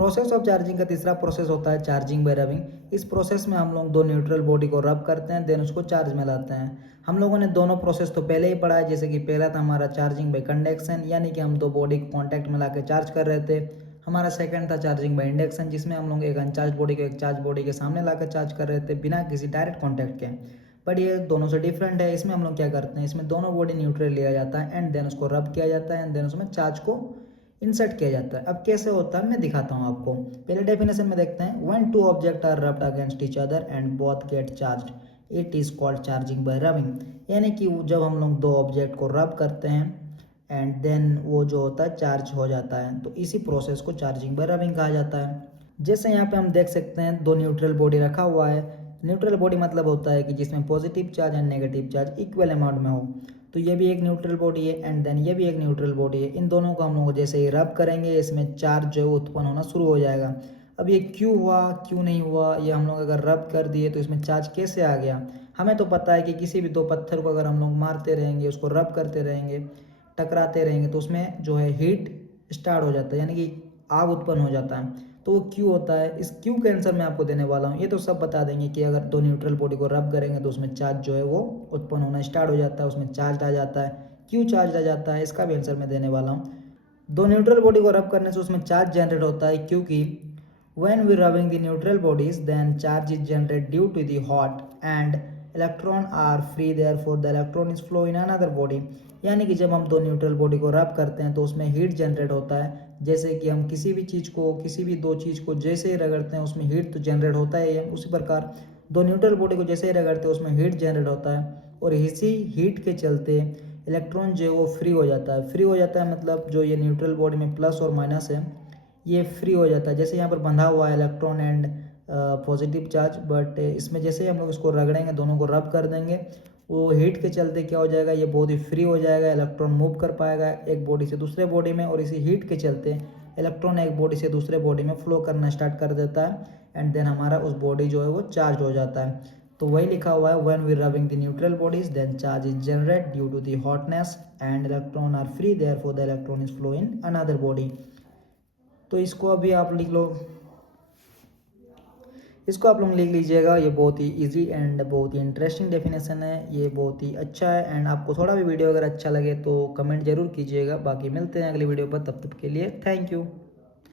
Process of charging का तीसरा process होता है चार्जिंग बाय रबिंग। इस प्रोसेस में हम लोग दो न्यूट्रल बॉडी को रब करते हैं, देन उसको चार्ज में लाते हैं। हम लोगों ने दोनों प्रोसेस तो पहले ही पढ़ा है, जैसे कि पहला था हमारा चार्जिंग बाय कंडक्शन, यानी कि हम दो बॉडी को कॉन्टैक्ट में लाकर चार्ज कर रहे थे। हमारा सेकंड था चार्जिंग बाय इंडक्शन, जिसमें हम लोग एक अनचार्ज बॉडी को एक चार्ज बॉडी के सामने लाकर चार्ज कर रहे थे बिना किसी डायरेक्ट कॉन्टैक्ट के। बट ये दोनों से डिफरेंट है। इसमें हम लोग क्या करते हैं, इसमें दोनों बॉडी न्यूट्रल लिया जाता है एंड देन उसको रब किया जाता है एंड देन उसमें चार्ज को इंसर्ट किया जाता है। अब कैसे होता है मैं दिखाता हूँ आपको। पहले डेफिनेशन में देखते हैं, when two object are rubbed against each other and both get charged it is called charging by rubbing. यानी कि जब हम लोग दो ऑब्जेक्ट को रब करते हैं एंड देन वो जो होता है चार्ज हो जाता है, तो इसी प्रोसेस को चार्जिंग बाय रबिंग कहा जाता है। जैसे यहाँ पे हम देख सकते हैं दो न्यूट्रल बॉडी रखा हुआ है। न्यूट्रल बॉडी मतलब होता है कि जिसमें positive charge and negative charge equal amount में हो। तो ये भी एक न्यूट्रल बॉडी है एंड देन ये भी एक न्यूट्रल बॉडी है। इन दोनों को हम लोग जैसे ही रब करेंगे इसमें चार्ज जो है उत्पन्न होना शुरू हो जाएगा। अब ये क्यों हुआ क्यों नहीं हुआ, ये हम लोग अगर रब कर दिए तो इसमें चार्ज कैसे आ गया। हमें तो पता है कि किसी भी दो पत्थर को अगर हम लोग मारते रहेंगे, उसको रब करते रहेंगे, टकराते रहेंगे, तो उसमें जो है हीट स्टार्ट हो जाता है, यानी कि आग उत्पन्न हो जाता है। तो वो क्यों होता है, इस क्यों का आंसर मैं आपको देने वाला हूँ। ये तो सब बता देंगे कि अगर दो न्यूट्रल बॉडी को रब करेंगे तो उसमें चार्ज जो है वो उत्पन्न होना स्टार्ट हो जाता है, उसमें चार्ज आ जाता है। क्यों चार्ज आ जाता है इसका भी आंसर मैं देने वाला हूँ। दो न्यूट्रल बॉडी को रब करने से उसमें चार्ज जनरेट होता है, क्योंकि when we rubbing the neutral bodies then charge is generated due to the hot and electron are free, therefore the electron is flow in another body। यानी कि जब हम दो न्यूट्रल बॉडी को रब करते हैं तो उसमें हीट जनरेट होता है। जैसे कि हम किसी भी चीज़ को, किसी भी दो चीज़ को जैसे ही रगड़ते हैं उसमें हीट तो जनरेट होता है, उसी प्रकार दो न्यूट्रल बॉडी को जैसे ही रगड़ते हैं उसमें हीट जनरेट होता है और इसी हीट के चलते इलेक्ट्रॉन जो है वो फ्री हो जाता है। फ्री हो जाता है मतलब जो ये न्यूट्रल बॉडी में प्लस और माइनस है ये फ्री हो जाता है। जैसे यहाँ पर बंधा हुआ है electron and positive charge, but इसमें जैसे ही हम लोग इसको रगड़ेंगे, दोनों को रब कर देंगे, वो हीट के चलते क्या हो जाएगा, ये बॉडी फ्री हो जाएगा, इलेक्ट्रॉन मूव कर पाएगा एक बॉडी से दूसरे बॉडी में, और इसी हीट के चलते इलेक्ट्रॉन एक बॉडी से दूसरे बॉडी में फ्लो करना स्टार्ट कर देता है एंड देन हमारा उस बॉडी जो है वो चार्ज हो जाता है। तो वही लिखा हुआ है, when we rubbing the neutral bodies then charge is generate due to the hotness and electron are free, therefore the electron is flow in another body. तो इसको अभी आप लिख लो, इसको आप लोग लिख लीजिएगा। ये बहुत ही इजी एंड बहुत ही इंटरेस्टिंग डेफिनेशन है, ये बहुत ही अच्छा है। एंड आपको थोड़ा भी वीडियो अगर अच्छा लगे तो कमेंट जरूर कीजिएगा। बाकी मिलते हैं अगली वीडियो पर, तब तक के लिए थैंक यू।